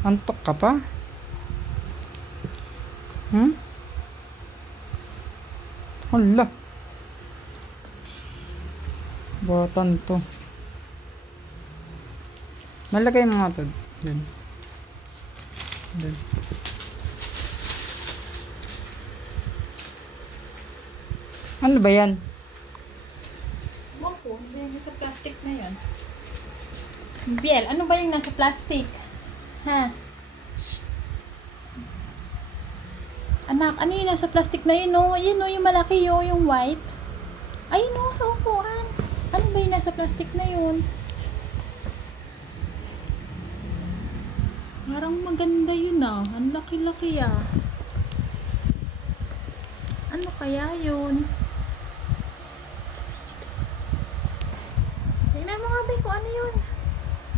Antok ka pa? Hmm? Hala. Batan to. Nalagay mo nga to. Dun. Dun. Ano ba yan? Opo, ano ba yung nasa plastic na yan? Biel, ano ba yung nasa plastic? Ha? Shh. Anak, ano yung nasa plastic na yun, oh? Yun, oh, yung malaki, oh, yung white. Ayun, oh, sa upuan. Ano ba yung nasa plastic na yun? Parang maganda yun, ah. Ang laki-laki, ah. Ano kaya yun? Tingnan mo nga, Bay, kung ano yun.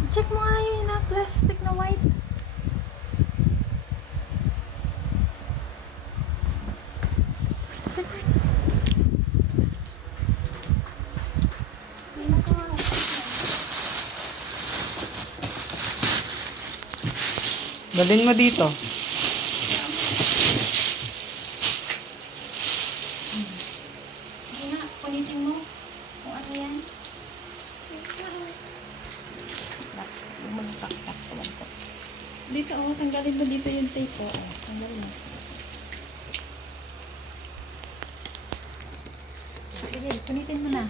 Check mo nga yun na plastic na white. Check mo. Tingnan ko nga. Dalhin mo dito. Sige nga, punitin mo. Kung ano yan. Magtaktak ko lang po. Dito, oh, tanggalin mo dito yung tape, oh. Tanggalin mo. Sige, punitin mo na.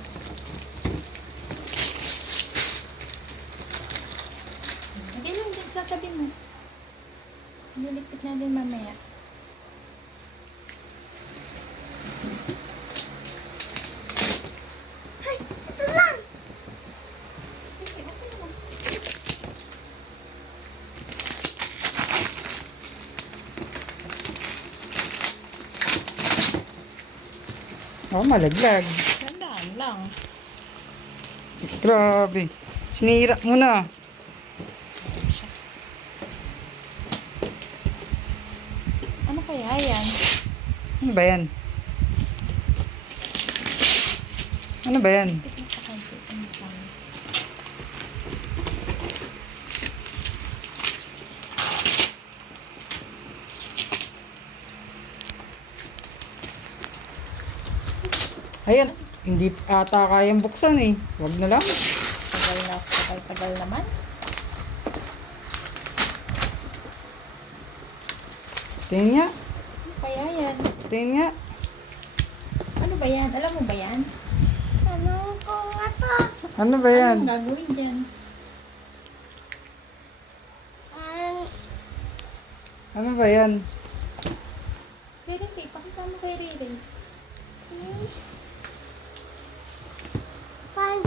Lagay lang dyan sa tabi mo. Niligpit na din mamaya. Ay! Ito lang! Sige, okay lang. Oh, malaglag. Tandaan lang. Grabe. Sinira mo na. Ano kaya yan? Ano ba yan? Ano ba yan? Ayan. Hindi ata kayang buksan eh. Wag na lang. Tagal naman. Tingnan nga. Ano kaya yan? Tingnan nga. Ano ba yan? Alam mo ba yan? Ano ko nga to? Ano ba yan? Anong gagawin dyan? Ano ba yan? Si Riri, pakita mo kay Riri. Pag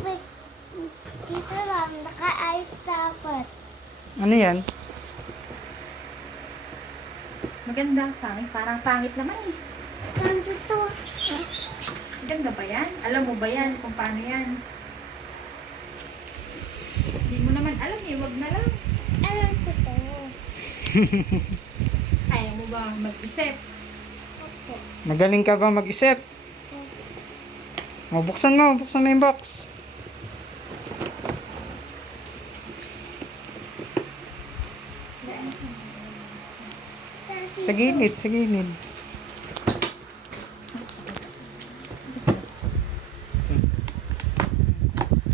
dito lang, naka-ice dapat. Ano yan? Maganda, pangit. Parang pangit naman eh. Ganito to. Maganda ba yan? Alam mo ba yan kung paano yan? Hindi mo naman alam eh, wag na lang. Alam ko to. Kaya mo ba mag-isip? Opo. Magaling ka ba mag-isip? O, buksan mo yung box. Sa gilid, sa gilid.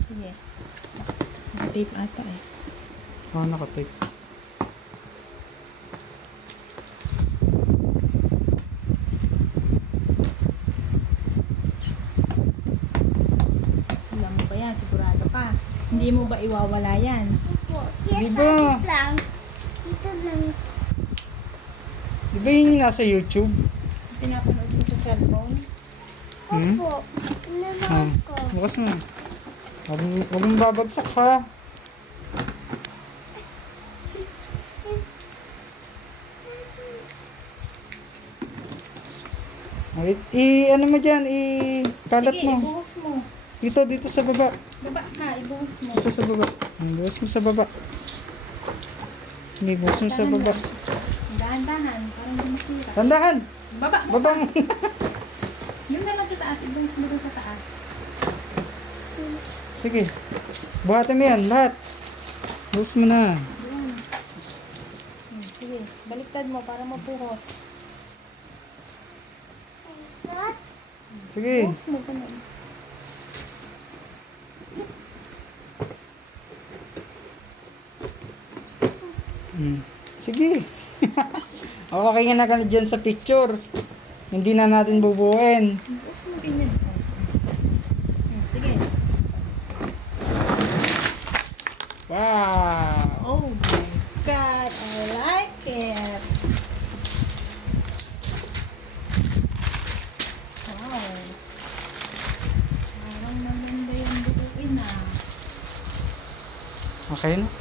Sige. Tape ata eh. Oh, naka-tape. Alam mo ba yan? Sigurado ka. Hindi mo ba iwawala yan? Opo. Di Siya ba? sabi lang. Dito lang. Di ba yun yung nasa YouTube? Pinapanood mo sa cellphone? Hmm? Opo. Oh, Naman ko. bukas mo. Huwag mong babagsak ha. Ano mo dyan, kalat Sige, mo. ibuhos mo. Dito sa baba. Baba ka, ibuhos mo. Dito sa baba. Ibuhos mo sa baba. Ibuhos mo sa baba. Dahan-dahan, parang hindi masira. Tandaan! Baba mo. Babang! Yung na lang sa taas, ibuhos mo doon sa taas. Sige. Buhatin mo yan, lahat. Buhos mo na. Yun. Baliktad mo para mapuhos. What? Sige. Puhos mo ganun. Sige. Okay nga na ka na dyan sa picture. Hindi na natin bubuuin. Puhos mo ganyan. Sige. Wow! Oh my God, I like it. Wow. Parang maganda yung buuin ah. Okay na?